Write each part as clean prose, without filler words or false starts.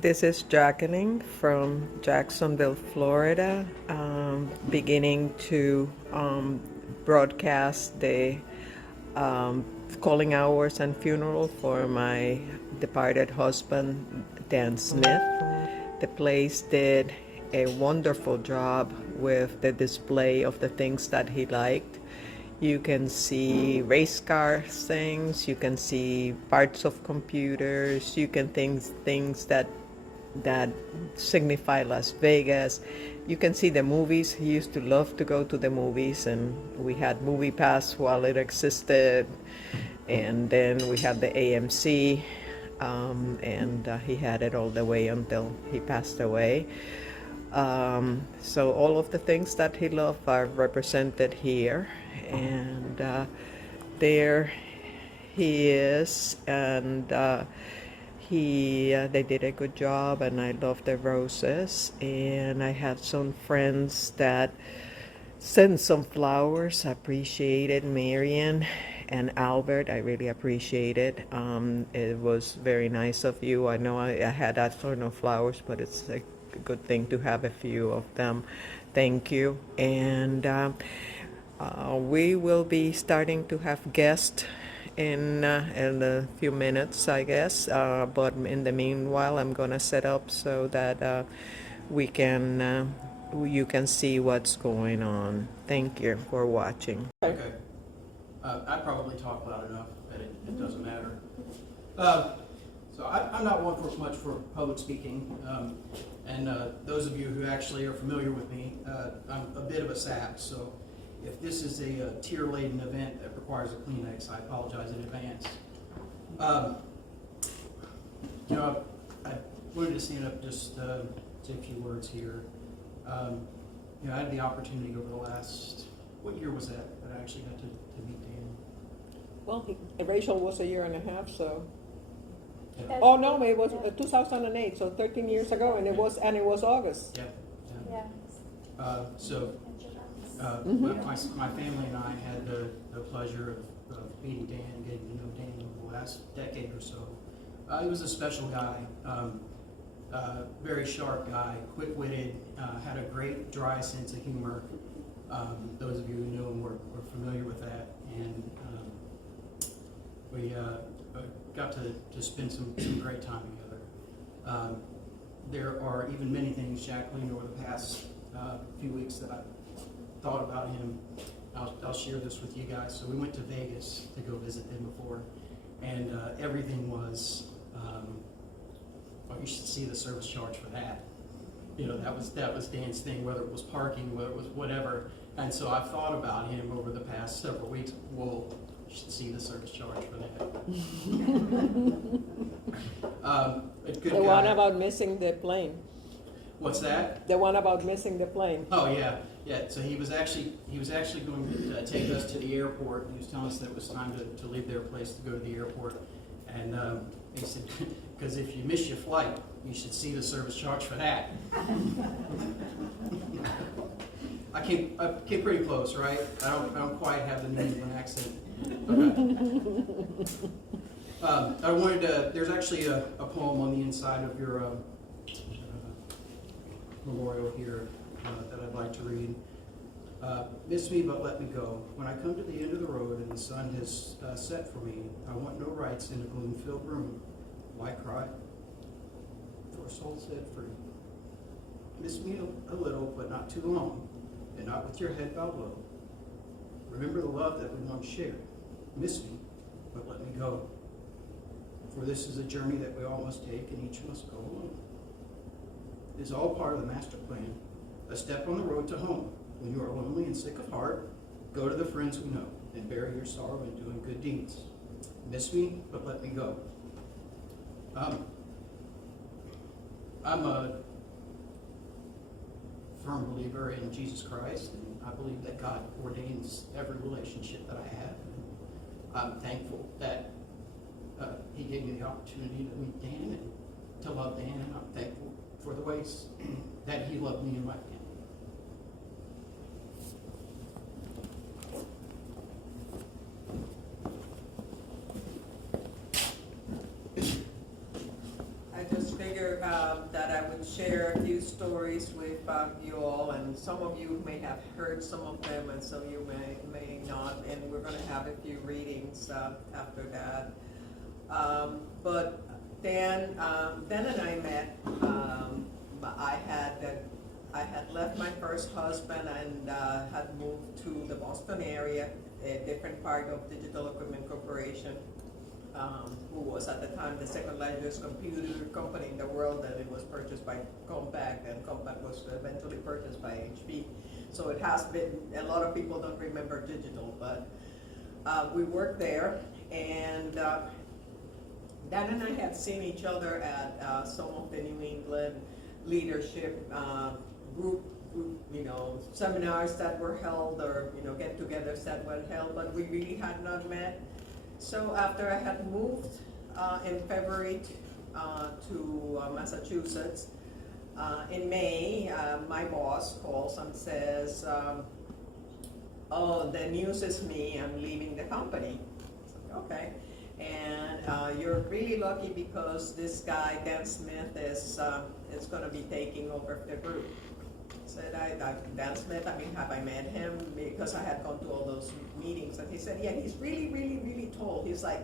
This is Jacqueline from Jacksonville, Florida, beginning to broadcast the um, calling hours and funeral for my departed husband, Dan Smith. The place did a wonderful job with the display of the things that he liked. You can see race car things, you can see parts of computers, you can things that signify Las Vegas. You can see the movies. He used to love to go to the movies, and we had Movie Pass while it existed. And then we had the AMC, and he had it all the way until he passed away. So all of the things that he loved are represented here, and there he is, and they did a good job, and I love the roses. And I had some friends that sent some flowers. Appreciated Marion and Albert. I really appreciate it. It was very nice of you. I know I had asked for no flowers, but it's a good thing to have a few of them. Thank you. And we will be starting to have guests in a few minutes, I guess. But in the meanwhile, I'm gonna set up so that we can you can see what's going on. Thank you for watching. Okay. I probably talk loud enough that it doesn't matter. So I'm not one for much for public speaking, and those of you who actually are familiar with me, I'm a bit of a sap. So if this is a tear-laden event that requires a Kleenex, I apologize in advance. I wanted to stand up just to say a few words here. I had the opportunity over the last, what year was that I actually got to meet Dan? Well, Rachel was a year and a half, so. Yeah. Oh no, it was 2008, so 13 years ago, and it was August. Yeah. So my family and I had the pleasure of meeting Dan, getting to know Dan over the last decade or so. He was a special guy, very sharp guy, quick-witted, had a great dry sense of humor. Those of you who know him were familiar with that, and we got to spend some great time together. There are even many things, Jacqueline, over the past few weeks that I've thought about him. I'll share this with you guys. So we went to Vegas to go visit him before, and everything was, well, you should see the service charge for that. That was Dan's thing, whether it was parking, whether it was whatever. And so I've thought about him over the past several weeks. Well, you should see the service charge for that. A good The guy. one about missing the plane. What's that? The one about missing the plane. Oh yeah. So he was actually going to take us to the airport. He was telling us that it was time to leave their place to go to the airport, and he said, because if you miss your flight, you should see the service charge for that. I came pretty close, right? I don't quite have the New England accent. Okay. I wanted to. There's actually a poem on the inside of your memorial here that I'd like to read. Miss me, but let me go. When I come to the end of the road and the sun has set for me, I want no rights in a gloom-filled room. Why cry? For a soul set free. Miss me a little, but not too long, and not with your head bowed low. Remember the love that we once shared. Miss me, but let me go. For this is a journey that we all must take, and each must go alone. It is all part of the master plan, a step on the road to home. When you are lonely and sick of heart, go to the friends who know, and bury your sorrow in doing good deeds. Miss me, but let me go. I'm a firm believer in Jesus Christ, and I believe that God ordains every relationship that I have. And I'm thankful that He gave me the opportunity to meet Dan and to love Dan, and I'm thankful for the ways that He loved me and my family. I just figured that I would share a few stories with you all, and some of you may have heard some of them, and some of you may not. And we're going to have a few readings after that. But Dan and I met. I had left my first husband and had moved to the Boston area, a different part of Digital Equipment Corporation, who was at the time the second largest computer company in the world, and it was purchased by Compaq, and Compaq was eventually purchased by HP. So it has been, a lot of people don't remember digital, but we worked there, and Dan and I had seen each other at some of the New England leadership group, seminars that were held, or get-togethers that were held, but we really had not met. So after I had moved in February to Massachusetts, in May, my boss calls and says, "Oh, the news is me. I'm leaving the company." Okay. And you're really lucky because this guy, Dan Smith, is going to be taking over the group. Said, Dan Smith, have I met him? Because I had gone to all those meetings. And he said, yeah, he's really, really, really tall. He's like,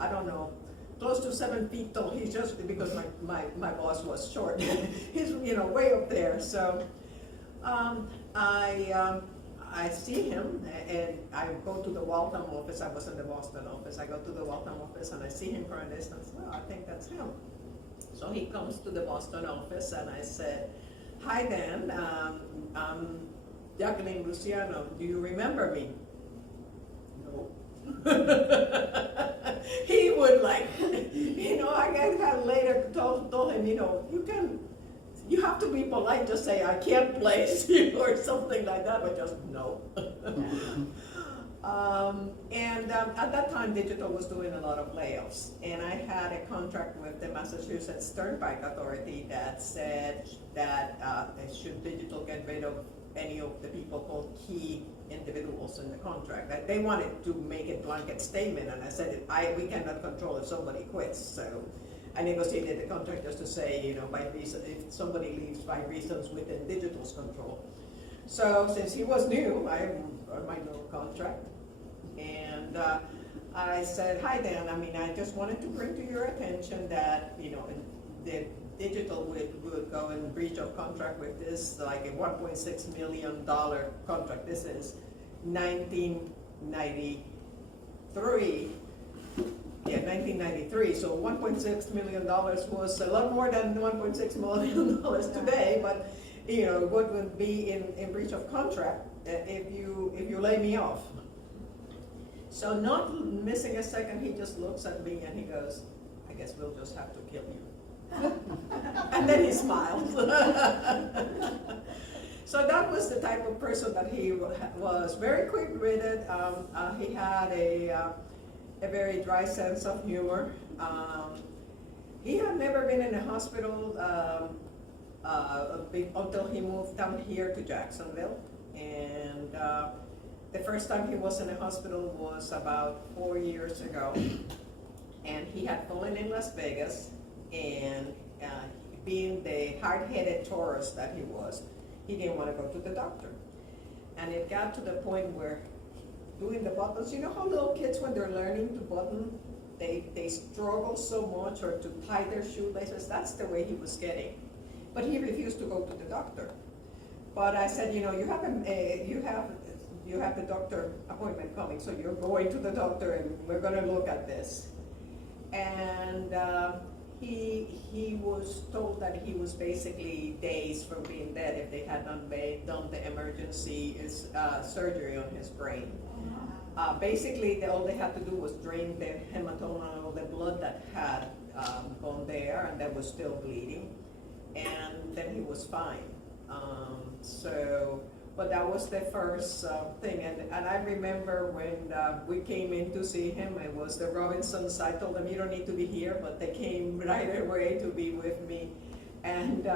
I don't know, close to 7 feet tall. He's just, because my boss was short. He's, way up there. So I see him, and I go to the Waltham office. I was in the Boston office. I go to the Waltham office, and I see him from a distance. Well, I think that's him. So he comes to the Boston office, and I said, "Hi, Dan. I'm Jacqueline Luciano. Do you remember me?" No. He would I had later told him, you have to be polite, just say, "I can't place you," or something like that, but just no. At that time, Digital was doing a lot of layoffs, and I had a contract with the Massachusetts Turnpike Authority that said that should Digital get rid of any of the people called key individuals in the contract, that they wanted to make a blanket statement, and I said, we cannot control if somebody quits, so I negotiated the contract just to say, by reason, if somebody leaves by reasons within Digital's control. So since he was new, I wrote my little contract, and I said, "Hi, Dan. I just wanted to bring to your attention that, the Digital would go in breach of contract with this, like a $1.6 million contract. This is 1993. Yeah, 1993. So $1.6 million was a lot more than $1.6 million today, but what would be in breach of contract if you lay me off?" So not missing a second, he just looks at me and he goes, "I guess we'll just have to kill you." And then he smiles. So that was the type of person that he was, very quick-witted. He had a very dry sense of humor. He had never been in a hospital until he moved down here to Jacksonville. And the first time he was in a hospital was about 4 years ago. And he had fallen in Las Vegas, and being the hard-headed tourist that he was, he didn't want to go to the doctor. And it got to the point where doing the buttons, how little kids, when they're learning to button, they struggle so much, or to tie their shoelaces. That's the way he was getting. But he refused to go to the doctor. But I said, you have the doctor appointment coming, so you're going to the doctor, and we're going to look at this. And he was told that he was basically days from being dead if they had not done the emergency surgery on his brain. Basically, all they had to do was drain the hematoma and all the blood that had gone there, and that was still bleeding, and then he was fine. But that was the first thing, and I remember when we came in to see him, it was the Robinsons. I told them, "You don't need to be here," but they came right away to be with me. And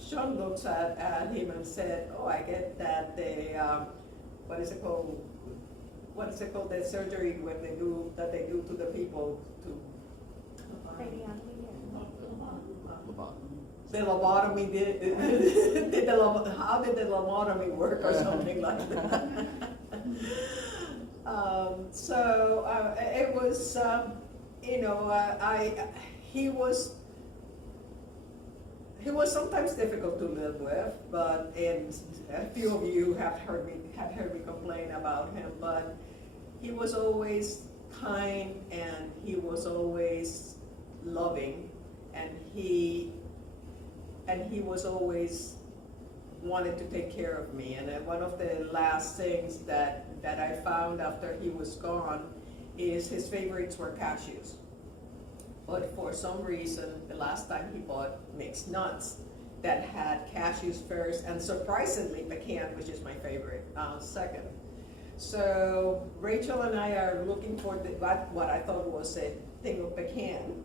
Sean looks at him and said, "Oh, I get that what is it called, the surgery when they do to the people to..." the lobotomy how did the lobotomy work or something like that. It was, he was sometimes difficult to live with, and a few of you have heard me complain about him, but he was always kind and he was always loving, and he was always wanted to take care of me. And then one of the last things that I found after he was gone is his favorites were cashews. But for some reason, the last time he bought mixed nuts that had cashews first, and surprisingly pecan, which is my favorite, second. So Rachel and I are looking for what I thought was a thing of pecan,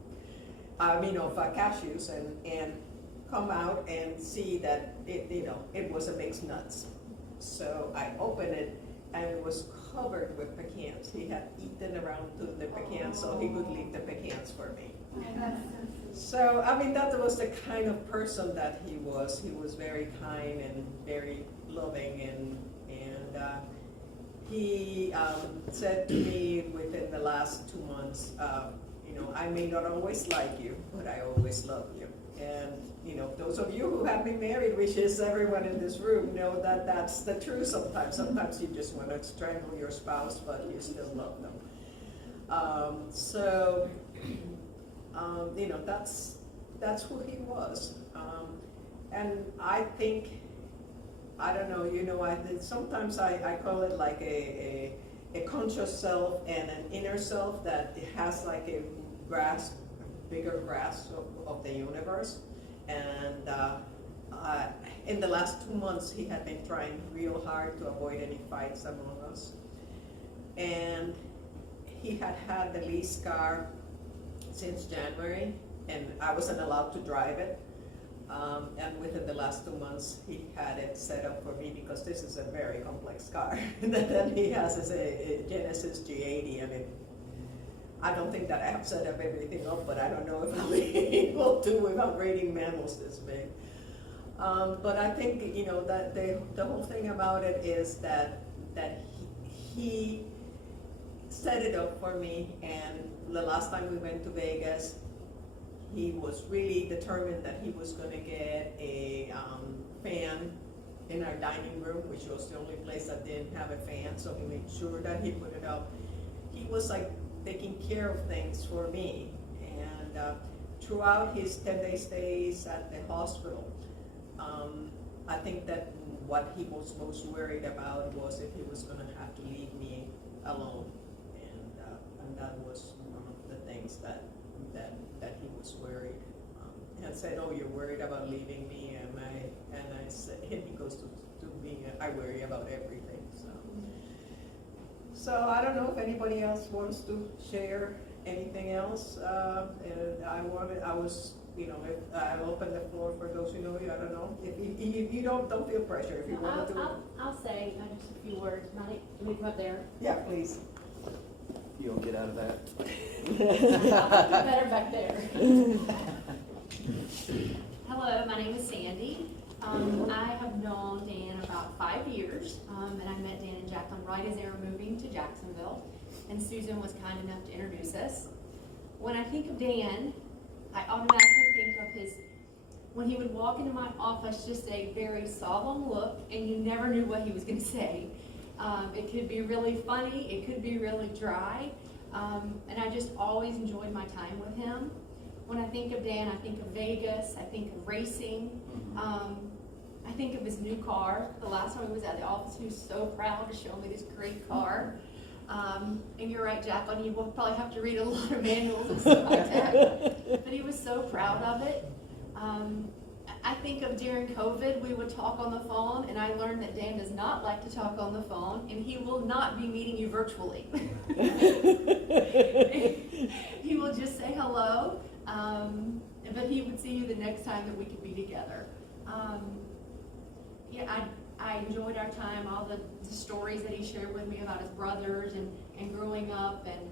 of cashews, and come out and see that it was a mixed nuts. So I opened it and it was covered with pecans. He had eaten around to the pecans so he could leave the pecans for me. So that was the kind of person that he was. He was very kind and very loving, and he said to me within the last 2 months, I may not always like you, but I always love you. And those of you who have been married, which is everyone in this room, know that that's the truth sometimes. Sometimes you just want to strangle your spouse, but you still love them. That's who he was. And I think, I don't know, sometimes I call it like a conscious self and an inner self that has like a bigger grasp of the universe. And in the last 2 months, he had been trying real hard to avoid any fights among us. And he had the lease car since January, and I wasn't allowed to drive it. And within the last 2 months, he had it set up for me, because this is a very complex car that he has is a Genesis G80, and I don't think that I have set up everything up, but I don't know if I'll be able to without reading manuals this big. But I think, that the whole thing about it is that he set it up for me, and the last time we went to Vegas, he was really determined that he was going to get a fan in our dining room, which was the only place that didn't have a fan, so he made sure that he put it up. He was like taking care of things for me, and throughout his 10-day stays at the hospital, I think that what he was most worried about was if he was going to have to leave me alone, and that was one of the things that he was worried. And said, "Oh, you're worried about leaving me?" And I said, and he goes to me, "I worry about everything." So I don't know if anybody else wants to share anything else. And I'll open the floor for those who know you. I don't know if you don't feel pressure if you want to. I'll say just a few words. Can we come up there? Yeah, please. You'll get out of that. I'll do better back there. Hello, my name is Sandy. I have known Dan about 5 years, and I met Dan and Jacqueline right as they were moving to Jacksonville, and Susan was kind enough to introduce us. When I think of Dan, I automatically think of when he would walk into my office, just a very solemn look, and you never knew what he was going to say. It could be really funny, it could be really dry, and I just always enjoyed my time with him. When I think of Dan, I think of Vegas, I think of racing, I think of his new car. The last time he was at the office, he was so proud to show me this great car. And you're right, Jacqueline, you will probably have to read a lot of manuals and stuff like that. But he was so proud of it. I think of during COVID, we would talk on the phone, and I learned that Dan does not like to talk on the phone, and he will not be meeting you virtually. He will just say hello, but he would see you the next time that we could be together. I enjoyed our time, all the stories that he shared with me about his brothers and growing up, and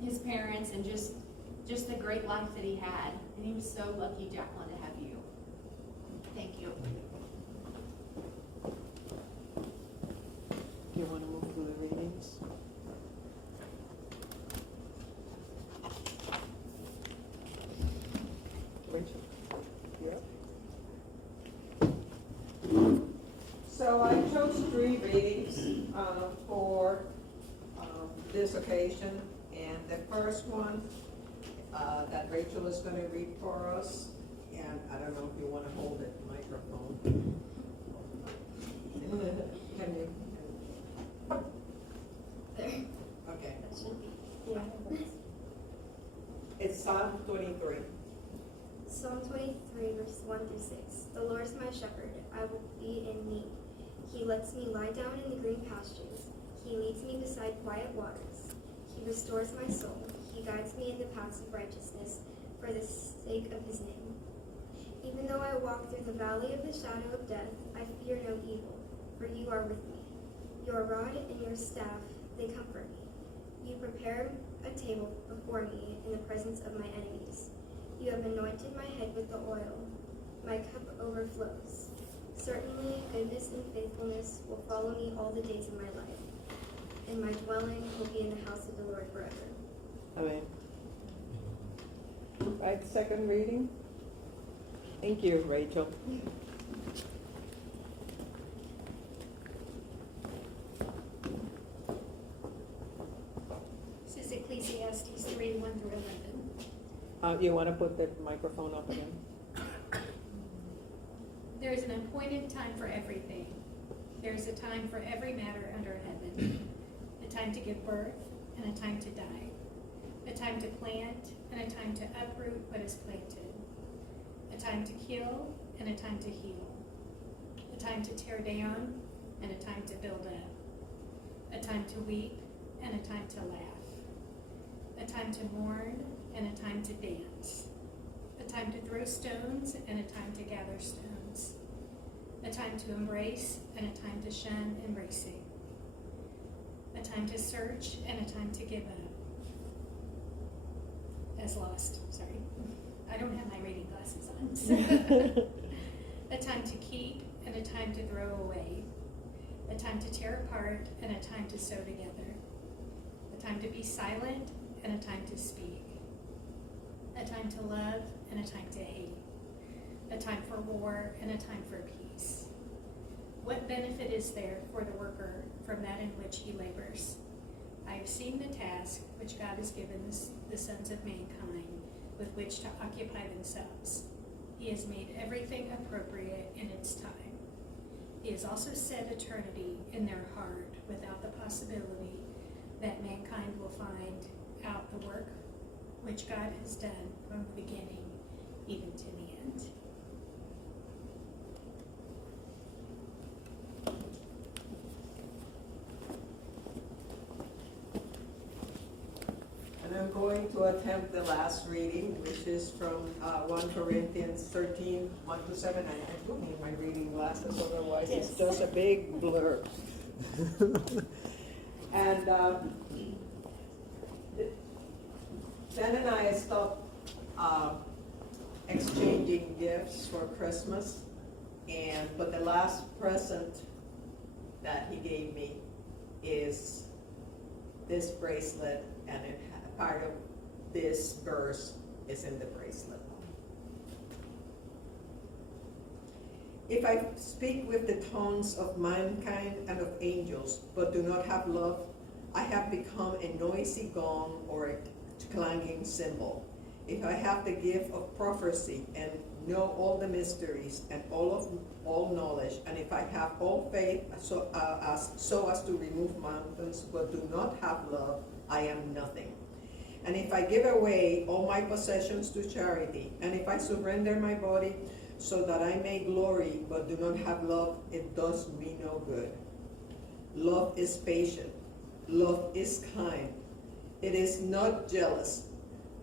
his parents, and just the great life that he had. And he was so lucky, Jacqueline, to have you. Thank you. Do you want to move to the readings? Rachel? Yep. So I chose 3 readings for this occasion, and the first one that Rachel is going to read for us, and I don't know if you want to hold it, microphone. Can you? There. Okay. That should be. It's Psalm 23. Psalm 23, verses 1 through 6. The Lord is my shepherd, I will be in need. He lets me lie down in the green pastures. He leads me beside quiet waters. He restores my soul. He guides me in the paths of righteousness for the sake of his name. Even though I walk through the valley of the shadow of death, I fear no evil, for you are with me. Your rod and your staff, they comfort me. You prepare a table before me in the presence of my enemies. You have anointed my head with the oil. My cup overflows. Certainly, goodness and faithfulness will follow me all the days of my life, and my dwelling will be in the house of the Lord forever. Amen. Right, second reading. Thank you, Rachel. This is Ecclesiastes 3, 1 through 11. You want to put the microphone up again? There is an appointed time for everything. There is a time for every matter under heaven. A time to give birth and a time to die. A time to plant and a time to uproot what is planted. A time to kill and a time to heal. A time to tear down and a time to build up. A time to weep and a time to laugh. A time to mourn and a time to dance. A time to throw stones and a time to gather stones. A time to embrace and a time to shun embracing. A time to search and a time to give up. As lost, sorry. I don't have my reading glasses on. So. A time to keep and a time to throw away. A time to tear apart and a time to sew together. A time to be silent and a time to speak. A time to love and a time to hate. A time for war and a time for peace. What benefit is there for the worker from that in which he labors? I have seen the task which God has given the sons of mankind with which to occupy themselves. He has made everything appropriate in its time. He has also set eternity in their heart without the possibility that mankind will find out the work which God has done from the beginning even to the end. And I'm going to attempt the last reading, which is from 1 Corinthians 13, 1 to 7. I do need my reading glasses, otherwise it's just a big blur. And Dan and I stopped exchanging gifts for Christmas, but the last present that he gave me is this bracelet, and part of this verse is in the bracelet. If I speak with the tongues of mankind and of angels, but do not have love, I have become a noisy gong or a clanging cymbal. If I have the gift of prophecy and know all the mysteries and all knowledge, and if I have all faith so as to remove mountains, but do not have love, I am nothing. And if I give away all my possessions to charity, and if I surrender my body so that I may glory, but do not have love, it does me no good. Love is patient. Love is kind. It is not jealous.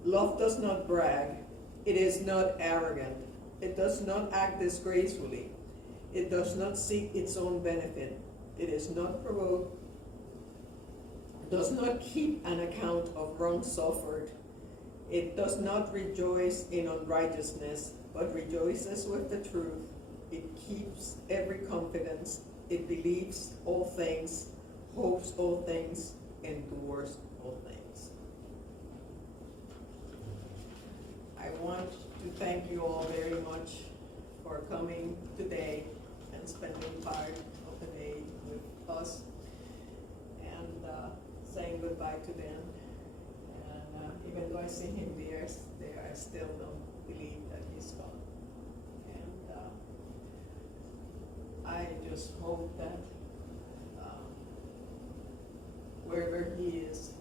Love does not brag. It is not arrogant. It does not act disgracefully. It does not seek its own benefit. It is not provoked. Does not keep an account of wrong suffered. It does not rejoice in unrighteousness, but rejoices with the truth. It keeps every confidence. It believes all things, hopes all things, endures all things. I want to thank you all very much for coming today and spending part of the day with us and saying goodbye to Ben. And even though I see him there, I still don't believe that he's gone. And I just hope that wherever he is,